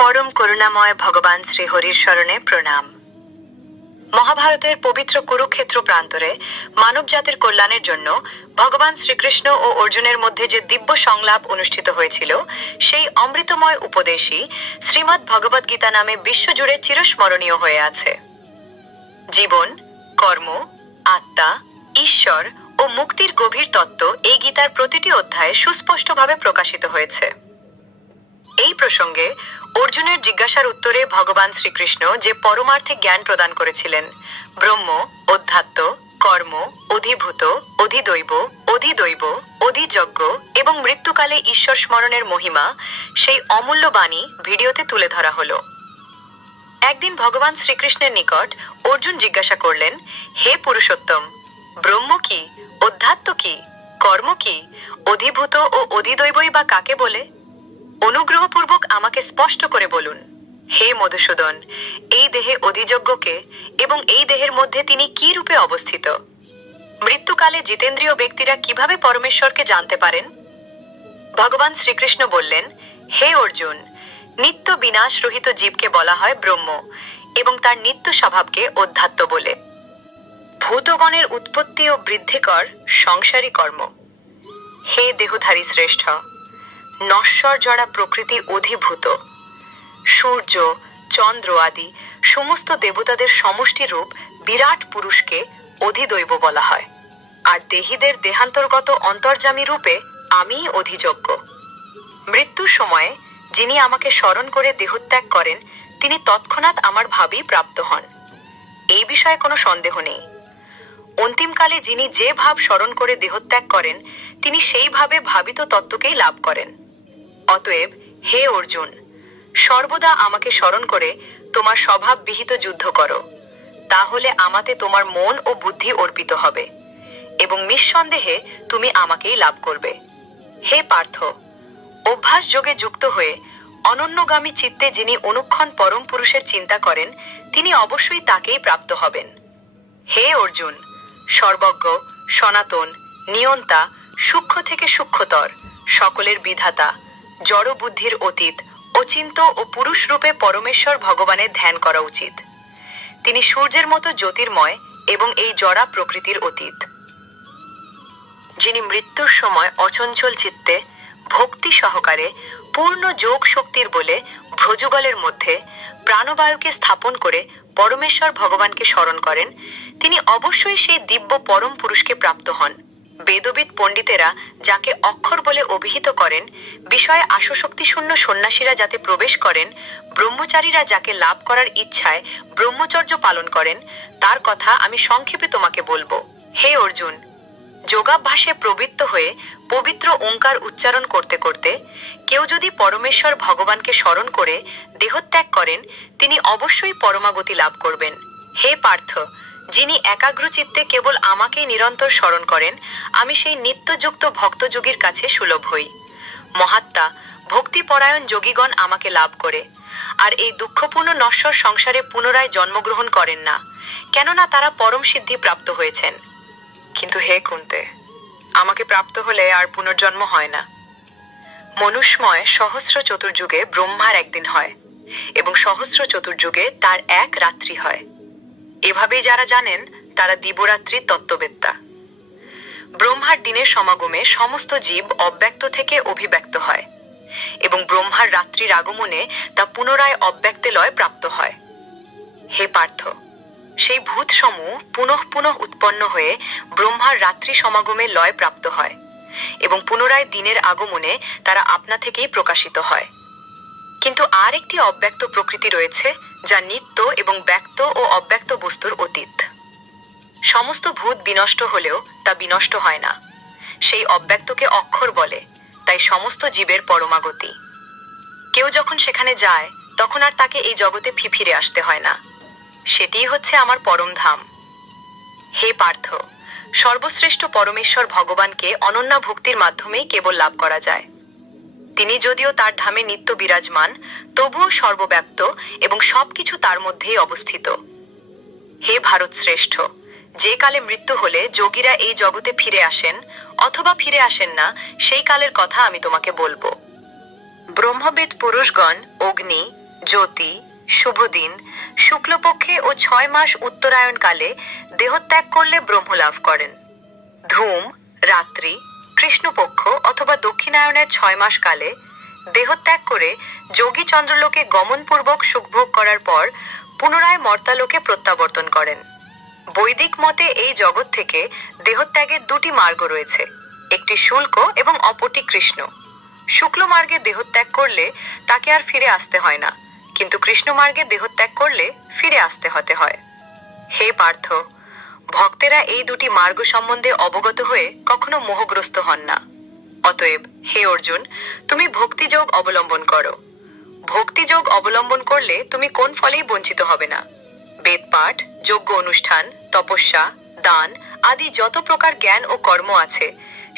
পরম করুণাময় ভগবান শ্রীহরির শরণে প্রণাম। মহাভারতের পবিত্র কুরুক্ষেত্র প্রান্তরে মানব জাতির কল্যাণের জন্য ভগবান শ্রীকৃষ্ণ ও অর্জুনের মধ্যে যে দিব্য সংলাপ অনুষ্ঠিত হয়েছিল, সেই অমৃতময় উপদেশই শ্রীমদ্ ভগবদ গীতা নামে বিশ্বজুড়ে চিরস্মরণীয় হয়ে আছে। জীবন, কর্ম, আত্মা, ঈশ্বর ও মুক্তির গভীর তত্ত্ব এই গীতার প্রতিটি অধ্যায়ে সুস্পষ্টভাবে প্রকাশিত হয়েছে। এই প্রসঙ্গে অর্জুনের জিজ্ঞাসার উত্তরে ভগবান শ্রীকৃষ্ণ যে পরমার্থে জ্ঞান প্রদান করেছিলেন, ব্রহ্ম, অধ্যাত্ম, কর্ম, অধিভূত, অধিদৈব, অধিদৈব, অধিযজ্ঞ এবং মৃত্যুকালে ঈশ্বর স্মরণের মহিমা, সেই অমূল্য বাণী ভিডিওতে তুলে ধরা হলো। একদিন ভগবান শ্রীকৃষ্ণের নিকট অর্জুন জিজ্ঞাসা করলেন, হে পুরুষোত্তম, ব্রহ্ম কি, অধ্যাত্ম কি, কর্ম কি, অধিভূত ও অধিদৈবই বা কাকে বলে? অনুগ্রহপূর্বক আমাকে স্পষ্ট করে বলুন। হে মধুসূদন, এই দেহে অধিযজ্ঞকে এবং এই দেহের মধ্যে তিনি কি রূপে অবস্থিত? মৃত্যুকালে জিতেন্দ্রীয় ব্যক্তিরা কিভাবে পরমেশ্বরকে জানতে পারেন? ভগবান শ্রীকৃষ্ণ বললেন, হে অর্জুন, নিত্য বিনাশ রহিত জীবকে বলা হয় ব্রহ্ম এবং তার নিত্য স্বভাবকে অধ্যাত্ম বলে। ভূতগণের উৎপত্তি ও বৃদ্ধিকর সংসারী কর্ম। হে দেহধারী শ্রেষ্ঠ, নশ্বর জড়া প্রকৃতি অধিভূত। সূর্য, চন্দ্র আদি সমস্ত দেবতাদের সমষ্টি রূপ বিরাট পুরুষকে অধিদৈব বলা হয়, আর দেহীদের দেহান্তর্গত অন্তর্যামী রূপে আমিই অধিযজ্ঞ। মৃত্যুর সময়ে যিনি আমাকে স্মরণ করে দেহত্যাগ করেন, তিনি তৎক্ষণাৎ আমার ভাবেই প্রাপ্ত হন, এই বিষয়ে কোনো সন্দেহ নেই। অন্তিমকালে যিনি যে ভাব স্মরণ করে দেহত্যাগ করেন, তিনি সেই ভাবে ভাবিত তত্ত্বকেই লাভ করেন। অতএব হে অর্জুন, সর্বদা আমাকে স্মরণ করে তোমার স্বভাব বিহিত যুদ্ধ করো, তাহলে আমাতে তোমার মন ও বুদ্ধি অর্পিত হবে এবং নিঃসন্দেহে তুমি আমাকেই লাভ করবে। হে পার্থ, অভ্যাস যোগে যুক্ত হয়ে অনন্যগামী চিত্তে যিনি অনুক্ষণ পরম পুরুষের চিন্তা করেন, তিনি অবশ্যই তাকেই প্রাপ্ত হবেন। হে অর্জুন, সর্বজ্ঞ, সনাতন, নিয়ন্তা, সূক্ষ্ম থেকে সূক্ষ্মতর, সকলের বিধাতা, জড় বুদ্ধির অতীত, অচিন্ত ও পুরুষ রূপে পরমেশ্বর ভগবানের ধ্যান করা উচিত। তিনি সূর্যের মতো জ্যোতির্ময় এবং এই জড়া প্রকৃতির অতীত। যিনি মৃত্যুর সময় অচঞ্চল চিত্তে ভক্তি সহকারে পূর্ণ যোগ শক্তির বলে ভ্রজুগলের মধ্যে প্রাণবায়ুকে স্থাপন করে পরমেশ্বর ভগবানকে স্মরণ করেন, তিনি অবশ্যই সেই দিব্য পরম পুরুষকে প্রাপ্ত হন। বেদবিদ পণ্ডিতেরা যাকে অক্ষর বলে অভিহিত করেন, বিষয়ে আসক্তি-শূন্য সন্ন্যাসীরা যাতে প্রবেশ করেন, ব্রহ্মচারীরা যাকে লাভ করার ইচ্ছায় ব্রহ্মচর্য পালন করেন, তার কথা আমি সংক্ষেপে তোমাকে বলবো। হে অর্জুন, যোগাভ্যাসে প্রবৃত্ত হয়ে পবিত্র ওঙ্কার উচ্চারণ করতে করতে কেউ যদি পরমেশ্বর ভগবানকে স্মরণ করে দেহত্যাগ করেন, তিনি অবশ্যই পরমাগতি লাভ করবেন। হে পার্থ, যিনি একাগ্রচিত্তে কেবল আমাকেই নিরন্তর স্মরণ করেন, আমি সেই নিত্যযুক্ত ভক্তযোগীর কাছে সুলভ হই। মহাত্মা, ভক্তিপরায়ণ যোগীগণ আমাকে লাভ করে, আর এই দুঃখপূর্ণ নশ্বর সংসারে পুনরায় জন্মগ্রহণ করেন না, কেননা তারা পরম সিদ্ধি প্রাপ্ত হয়েছেন। কিন্তু হে কুন্তে, আমাকে প্রাপ্ত হলে আর পুনর্জন্ম হয় না। মনুষ্ময় সহস্র চতুর্যুগে ব্রহ্মার একদিন হয় এবং সহস্র চতুর্যুগে তার এক রাত্রি হয়। এভাবেই যারা জানেন, তারা দিবরাত্রি তত্ত্ববেত্তা। ব্রহ্মার দিনের সমাগমে সমস্ত জীব অব্যক্ত থেকে অভিব্যক্ত হয় এবং ব্রহ্মার রাত্রির আগমনে তা পুনরায় অব্যক্তে লয় প্রাপ্ত হয়। হে পার্থ, সেই ভূতসমূহ পুনঃ পুনঃ উৎপন্ন হয়ে ব্রহ্মার রাত্রি সমাগমে লয় প্রাপ্ত হয় এবং পুনরায় দিনের আগমনে তারা আপনা থেকেই প্রকাশিত হয়। কিন্তু আর একটি অব্যক্ত প্রকৃতি রয়েছে, যা নিত্য এবং ব্যক্ত ও অব্যক্ত বস্তুর অতীত। সমস্ত ভূত বিনষ্ট হলেও তা বিনষ্ট হয় না। সেই অব্যক্তকে অক্ষর বলে, তাই সমস্ত জীবের পরমাগতি। কেউ যখন সেখানে যায়, তখন আর তাকে এই জগতে ফিরে আসতে হয় না। সেটিই হচ্ছে আমার পরম ধাম। হে পার্থ, সর্বশ্রেষ্ঠ পরমেশ্বর ভগবানকে অনন্যা ভক্তির মাধ্যমেই কেবল লাভ করা যায়। তিনি যদিও তার ধামে নিত্য বিরাজমান, তবুও সর্বব্যাপ্ত এবং সবকিছু তার মধ্যেই অবস্থিত। হে ভারত শ্রেষ্ঠ, যে কালে মৃত্যু হলে যোগীরা এই জগতে ফিরে আসেন অথবা ফিরে আসেন না, সেই কালের কথা আমি তোমাকে বলবো। ব্রহ্মবিদ পুরুষগণ অগ্নি, জ্যোতি, শুভদিন, শুক্লপক্ষে ও 6 মাস উত্তরায়ণকালে দেহত্যাগ করলে ব্রহ্মলাভ করেন। ধূম, রাত্রি, কৃষ্ণপক্ষ অথবা দক্ষিণায়নের 6 মাস কালে দেহত্যাগ করে যোগী চন্দ্রলোকে গমনপূর্বক সুখভোগ করার পর পুনরায় মর্তালোকে প্রত্যাবর্তন করেন। বৈদিক মতে এই জগৎ থেকে দেহত্যাগের দুটি মার্গ রয়েছে, একটি শুল্ক এবং অপরটি কৃষ্ণ। শুক্ল মার্গে দেহত্যাগ করলে তাকে আর ফিরে আসতে হয় না, কিন্তু কৃষ্ণ মার্গে দেহত্যাগ করলে ফিরে আসতে হতে হয়। হে পার্থ, ভক্তেরা এই দুটি মার্গ সম্বন্ধে অবগত হয়ে কখনো মোহগ্রস্ত হন না। অতএব হে অর্জুন, তুমি ভক্তিযোগ অবলম্বন করো। ভক্তিযোগ অবলম্বন করলে তুমি কোন ফলেই বঞ্চিত হবে না। বেদপাঠ, যজ্ঞ অনুষ্ঠান, তপস্যা, দান আদি যত প্রকার জ্ঞান ও কর্ম আছে,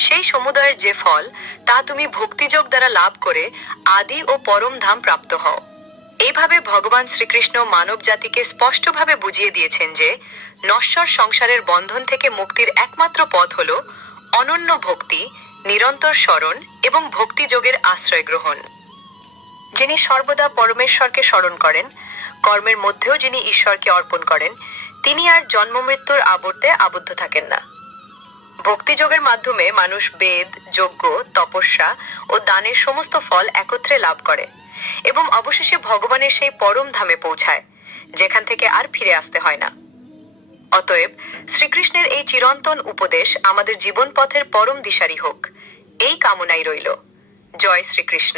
সেই সমুদয়ের যে ফল তা তুমি ভক্তিযোগ দ্বারা লাভ করে আদি ও পরম ধাম প্রাপ্ত হও। এইভাবে ভগবান শ্রীকৃষ্ণ মানব জাতিকে স্পষ্টভাবে বুঝিয়ে দিয়েছেন যে নশ্বর সংসারের বন্ধন থেকে মুক্তির একমাত্র পথ হল অনন্য ভক্তি, নিরন্তর স্মরণ এবং ভক্তিযোগের আশ্রয় গ্রহণ। যিনি সর্বদা পরমেশ্বরকে স্মরণ করেন, কর্মের মধ্যেও যিনি ঈশ্বরকে অর্পণ করেন, তিনি আর জন্ম মৃত্যুর আবর্তে আবদ্ধ থাকেন না। ভক্তিযোগের মাধ্যমে মানুষ বেদ, যজ্ঞ, তপস্যা ও দানের সমস্ত ফল একত্রে লাভ করে এবং অবশেষে ভগবানের সেই পরম ধামে পৌঁছায়, যেখান থেকে আর ফিরে আসতে হয় না। অতএব শ্রীকৃষ্ণের এই চিরন্তন উপদেশ আমাদের জীবন পথের পরম দিশারি হোক, এই কামনাই রইল। জয় শ্রীকৃষ্ণ।